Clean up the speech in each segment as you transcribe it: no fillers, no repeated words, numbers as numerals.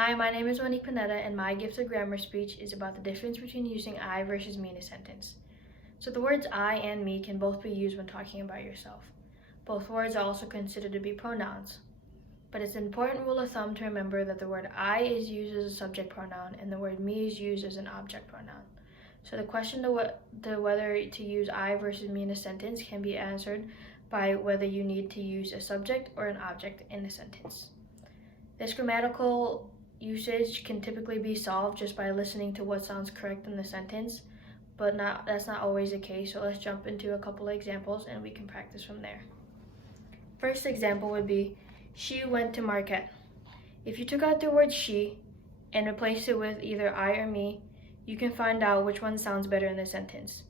Hi, my name is Monique Panetta, and my gift of grammar speech is about the difference between using I versus me in a sentence. So the words I and me can both be used when talking about yourself. Both words are also considered to be pronouns. But it's an important rule of thumb to remember that the word I is used as a subject pronoun and the word me is used as an object pronoun. So the question to whether to use I versus me in a sentence can be answered by whether you need to use a subject or an object in a sentence. This grammatical usage can typically be solved just by listening to what sounds correct in the sentence, but that's not always the case, so let's jump into a couple of examples and we can practice from there. First example would be, she went to Marquette. If you took out the word she and replaced it with either I or me, you can find out which one sounds better in the sentence.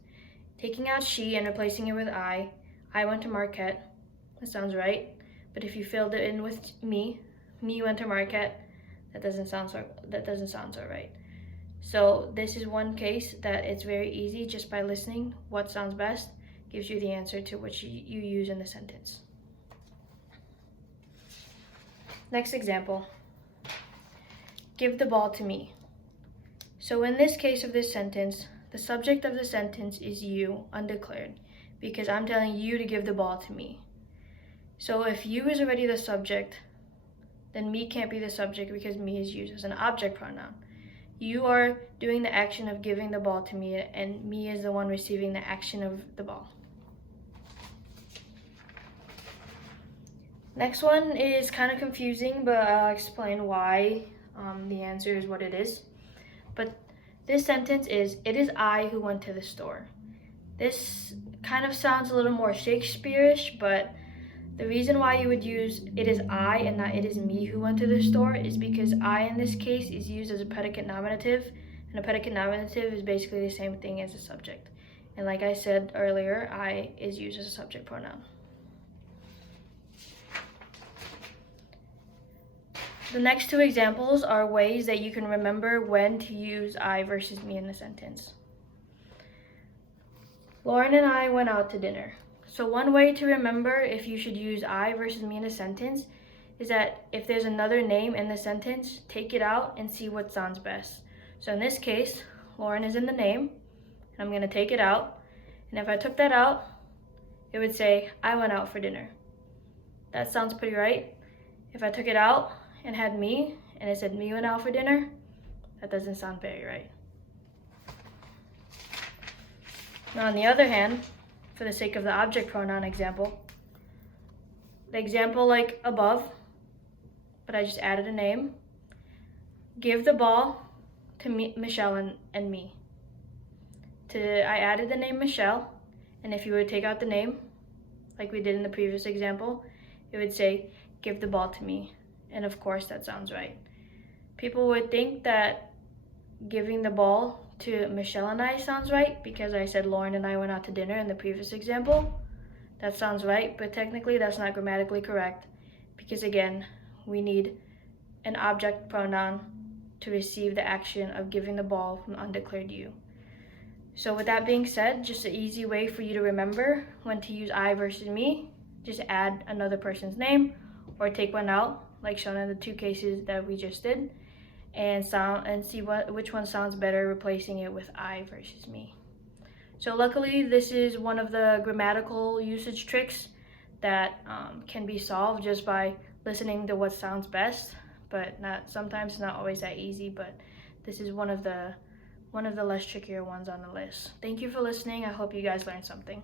Taking out she and replacing it with I went to Marquette, that sounds right, but if you filled it in with me went to Marquette, that doesn't sound so right. So this is one case that it's very easy just by listening. What sounds best gives you the answer to which you use in the sentence. Next example, give the ball to me. So in this case of this sentence, the subject of the sentence is you, undeclared, because I'm telling you to give the ball to me. So if you is already the subject, then me can't be the subject because me is used as an object pronoun. You are doing the action of giving the ball to me, and me is the one receiving the action of the ball. Next one is kind of confusing, but I'll explain why the answer is what it is. But this sentence is, it is I who went to the store. This kind of sounds a little more Shakespeare-ish, but the reason why you would use it is I and not it is me who went to the store is because I in this case is used as a predicate nominative, and a predicate nominative is basically the same thing as a subject. And like I said earlier, I is used as a subject pronoun. The next two examples are ways that you can remember when to use I versus me in the sentence. Lauren and I went out to dinner. So one way to remember if you should use I versus me in a sentence is that if there's another name in the sentence, take it out and see what sounds best. So in this case, Lauren is in the name, and I'm going to take it out. And if I took that out, it would say, I went out for dinner. That sounds pretty right. If I took it out and had me, and it said me went out for dinner, that doesn't sound very right. Now on the other hand, for the sake of the object pronoun example, the example like above, but I just added a name, give the ball to me, Michelle and me. I added the name Michelle, and if you were to take out the name, like we did in the previous example, it would say, give the ball to me. And of course, that sounds right. People would think that giving the ball to Michelle and I sounds right because I said Lauren and I went out to dinner in the previous example. That sounds right, but technically that's not grammatically correct because again, we need an object pronoun to receive the action of giving the ball from undeclared you. So with that being said, just an easy way for you to remember when to use I versus me, just add another person's name or take one out, like shown in the two cases that we just did, and see which one sounds better replacing it with I versus me. So luckily, this is one of the grammatical usage tricks that can be solved just by listening to what sounds best, but sometimes it's not always that easy, but this is one of the less trickier ones on the list. Thank you for listening. I hope you guys learned something.